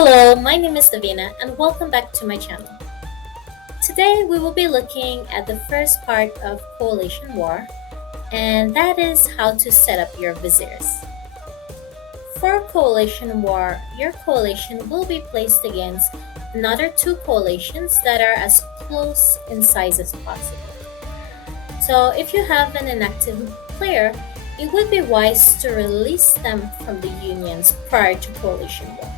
Hello, my name is Davina and welcome back to my channel. Today we will be looking at the first part of coalition war, and that is how to set up your viziers. For coalition war, your coalition will be placed against another two coalitions that are as close in size as possible. So if you have an inactive player, it would be wise to release them from the unions prior to coalition war.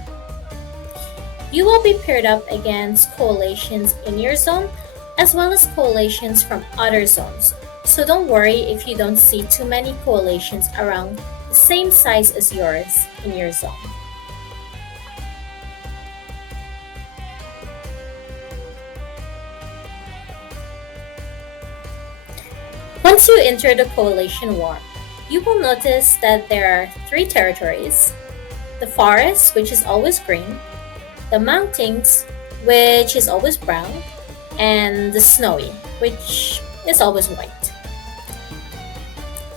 You will be paired up against coalitions in your zone as well as coalitions from other zones, so don't worry if you don't see too many coalitions around the same size as yours in your zone. Once you enter the coalition war, you will notice that there are three territories: the forest, which is always green, the mountains, which is always brown, and the snowy, which is always white.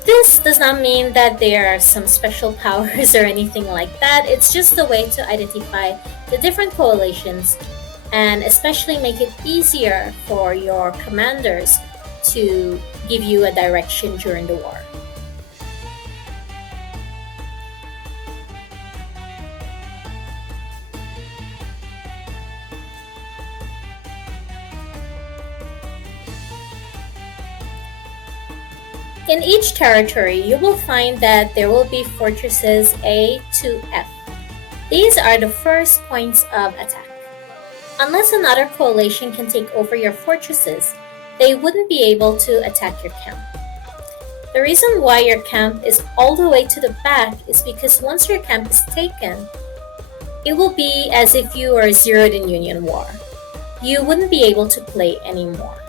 This does not mean that there are some special powers or anything like that. It's just a way to identify the different coalitions and especially make it easier for your commanders to give you a direction during the war. In each territory, you will find that there will be fortresses A to F. These are the first points of attack. Unless another coalition can take over your fortresses, they wouldn't be able to attack your camp. The reason why your camp is all the way to the back is because once your camp is taken, it will be as if you were zeroed in Union War. You wouldn't be able to play anymore.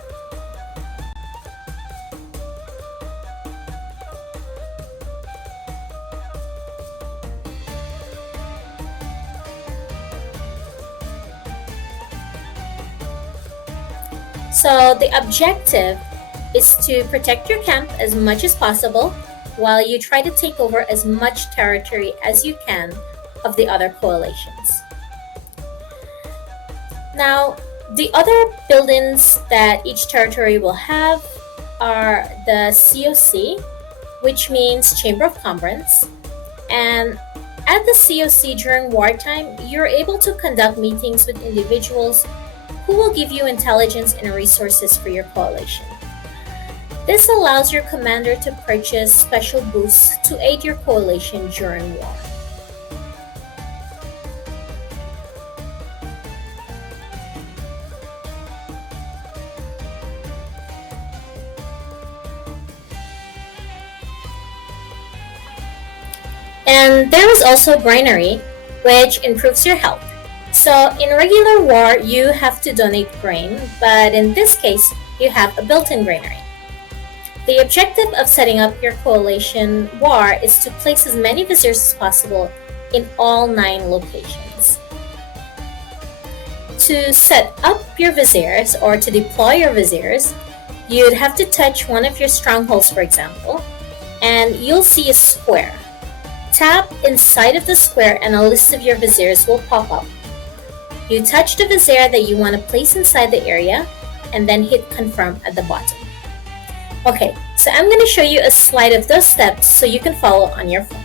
So the objective is to protect your camp as much as possible while you try to take over as much territory as you can of the other coalitions. Now, the other buildings that each territory will have are the COC, which means Chamber of Conference, and at the COC during wartime, you're able to conduct meetings with individuals who will give you intelligence and resources for your coalition. This allows your commander to purchase special boosts to aid your coalition during war. And there is also granary, which improves your health. So in regular war, you have to donate grain, but in this case, you have a built-in granary. The objective of setting up your coalition war is to place as many viziers as possible in all 9 locations. To set up your viziers or to deploy your viziers, you'd have to touch one of your strongholds, for example, and you'll see a square. Tap inside of the square and a list of your viziers will pop up. You touch the vizier that you want to place inside the area and then hit confirm at the bottom. Okay, so I'm going to show you a slide of those steps so you can follow on your phone.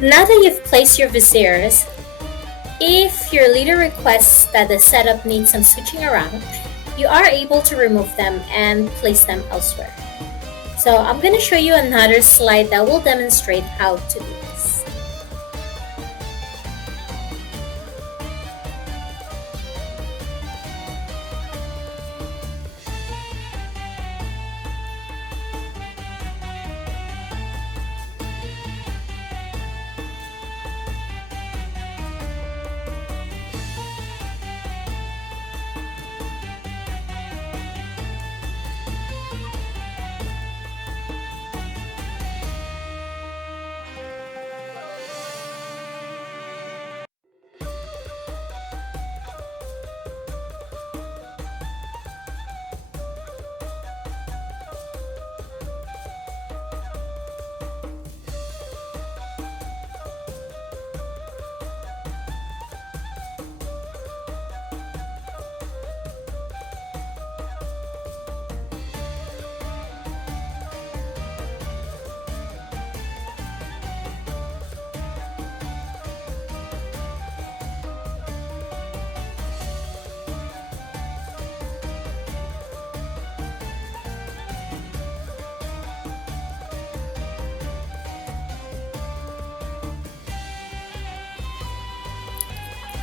Now that you've placed your viziers, if your leader requests that the setup needs some switching around, you are able to remove them and place them elsewhere. So I'm going to show you another slide that will demonstrate how to do this.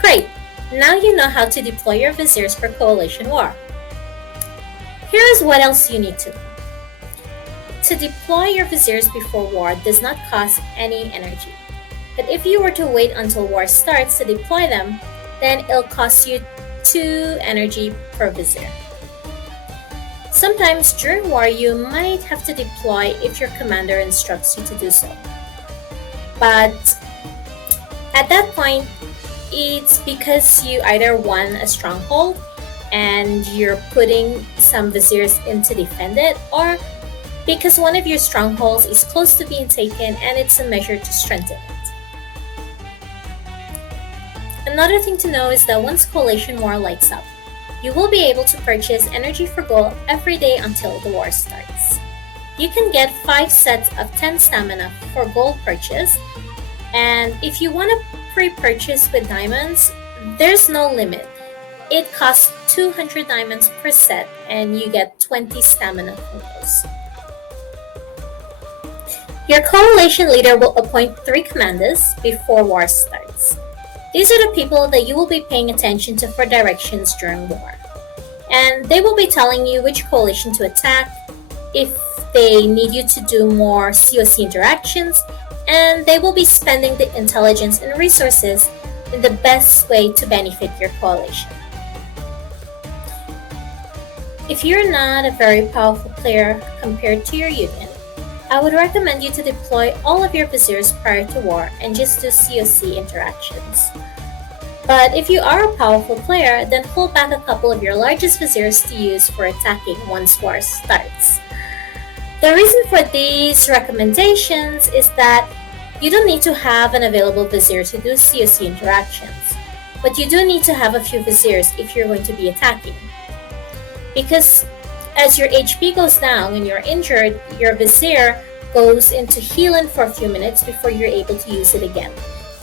Great! Now you know how to deploy your viziers for coalition war. Here is what else you need to know. To deploy your viziers before war does not cost any energy. But if you were to wait until war starts to deploy them, then it'll cost you 2 energy per vizier. Sometimes during war you might have to deploy if your commander instructs you to do so. But at that point, it's because you either won a stronghold and you're putting some viziers in to defend it, or because one of your strongholds is close to being taken and it's a measure to strengthen it. Another thing to know is that once coalition war lights up, you will be able to purchase energy for gold every day until the war starts. You can get 5 sets of 10 stamina for gold purchase, and if you want to pre-purchase with diamonds, there's no limit. It costs 200 diamonds per set and you get 20 stamina from those. Your coalition leader will appoint 3 commanders before war starts. These are the people that you will be paying attention to for directions during war. And they will be telling you which coalition to attack, if they need you to do more COC interactions, and they will be spending the intelligence and resources in the best way to benefit your coalition. If you're not a very powerful player compared to your union, I would recommend you to deploy all of your viziers prior to war and just do COC interactions. But if you are a powerful player, then hold back a couple of your largest viziers to use for attacking once war starts. The reason for these recommendations is that you don't need to have an available vizier to do COC interactions, but you do need to have a few viziers if you're going to be attacking. Because as your HP goes down and you're injured, your vizier goes into healing for a few minutes before you're able to use it again.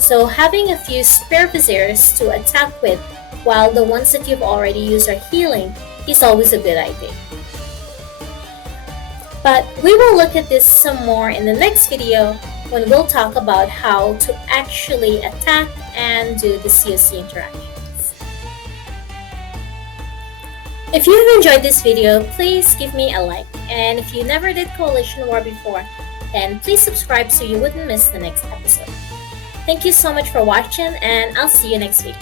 So having a few spare viziers to attack with while the ones that you've already used are healing is always a good idea. But we will look at this some more in the next video when we'll talk about how to actually attack and do the COC interactions. If you have enjoyed this video, please give me a like, and if you never did Coalition War before, then please subscribe so you wouldn't miss the next episode. Thank you so much for watching, and I'll see you next week.